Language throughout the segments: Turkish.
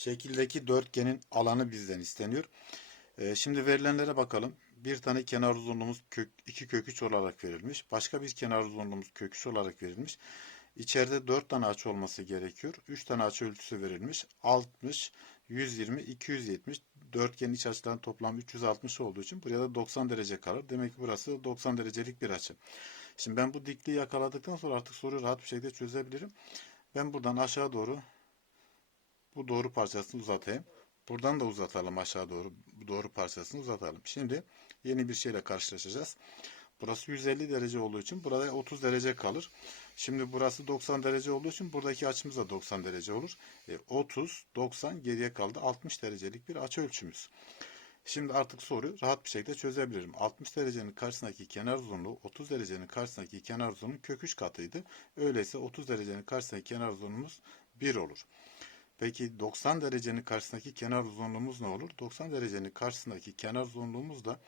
Şekildeki dörtgenin alanı bizden isteniyor. Ee, şimdi verilenlere bakalım. Bir tane kenar uzunluğumuz kök, 2 kök 3 olarak verilmiş. Başka bir kenar uzunluğumuz kök 3 olarak verilmiş. İçeride 4 tane açı olması gerekiyor. 3 tane açı ölçüsü verilmiş. 60, 120, 270. Dörtgenin iç açılarının toplamı 360 olduğu için buraya da 90 derece kalır. Demek ki burası 90 derecelik bir açı. Şimdi ben bu dikliği yakaladıktan sonra artık soruyu rahat bir şekilde çözebilirim. Ben buradan aşağı doğru bu doğru parçasını uzatayım. Buradan da uzatalım aşağı doğru bu doğru parçasını uzatalım. Şimdi yeni bir şeyle karşılaşacağız. Burası 150 derece olduğu için burada 30 derece kalır. Şimdi burası 90 derece olduğu için buradaki açımız da 90 derece olur. E, 30, 90 geriye kaldı. 60 derecelik bir açı ölçümüz. Şimdi artık soruyu rahat bir şekilde çözebilirim. 60 derecenin karşısındaki kenar uzunluğu 30 derecenin karşısındaki kenar uzunluğu kök 3 katıydı. Öyleyse 30 derecenin karşısındaki kenar uzunluğumuz 1 olur. Peki 90 derecenin karşısındaki kenar uzunluğumuz ne olur? 90 derecenin karşısındaki kenar uzunluğumuz da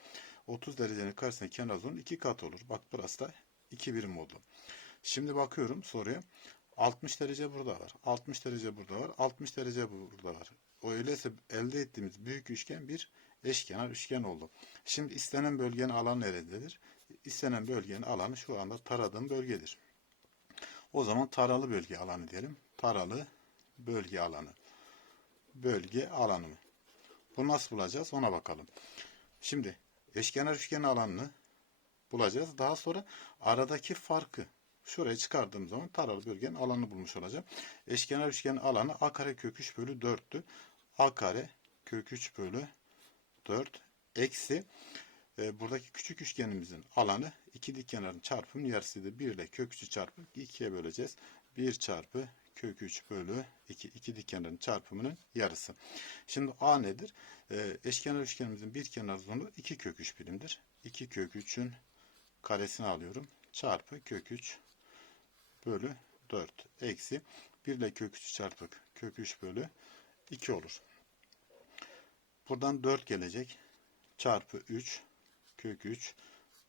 30 derecenin karşısındaki kenar uzunluğu 2 kat olur. Bak burası da 2 birim oldu. Şimdi bakıyorum soruya. 60 derece burada var. 60 derece burada var. 60 derece burada var. Öyleyse elde ettiğimiz büyük üçgen bir eşkenar üçgen oldu. Şimdi istenen bölgenin alanı nerededir? İstenen bölgenin alanı şu anda taradığım bölgedir. O zaman taralı bölge alanı diyelim. Taralı bölge alanı. Bölge alanı mı? Bunu nasıl bulacağız ona bakalım. Şimdi eşkenar üçgen alanını bulacağız. Daha sonra aradaki farkı şuraya çıkardığım zaman taralı bölgenin alanını bulmuş olacağım. Eşkenar üçgen alanı a kare kök 3 bölü 4'tü. a kare kök 3 bölü 4 eksi e, buradaki küçük üçgenimizin alanı iki dik kenarın çarpımının yarısıydı. 1 ile kök 3'ü çarpıp 2'ye böleceğiz. 1 çarpı kök 3 bölü 2. iki dik kenarın çarpımının yarısı. Şimdi A nedir? E, eşkenar üçgenimizin bir kenar uzunluğu 2 kök 3 birimdir. 2 kök 3'ün karesini alıyorum. Çarpı kök 3 bölü 4 eksi 1 ile kök 3 çarpı kök 3 bölü 2 olur. Buradan 4 gelecek. Çarpı 3 kök 3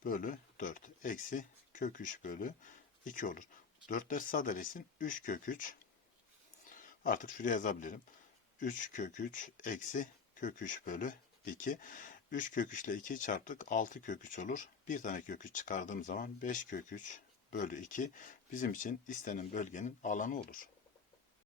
bölü 4 eksi kök 3 bölü 2 olur. 4'ler sadeleşsin. 3 kök 3 artık şuraya yazabilirim. 3 kök 3 eksi kök 3 bölü 2. 3 kök 3 ile 2 çarptık. 6 kök 3 olur. Bir tane kök 3 çıkardığım zaman 5 kök 3 bölü 2 bizim için istenen bölgenin alanı olur.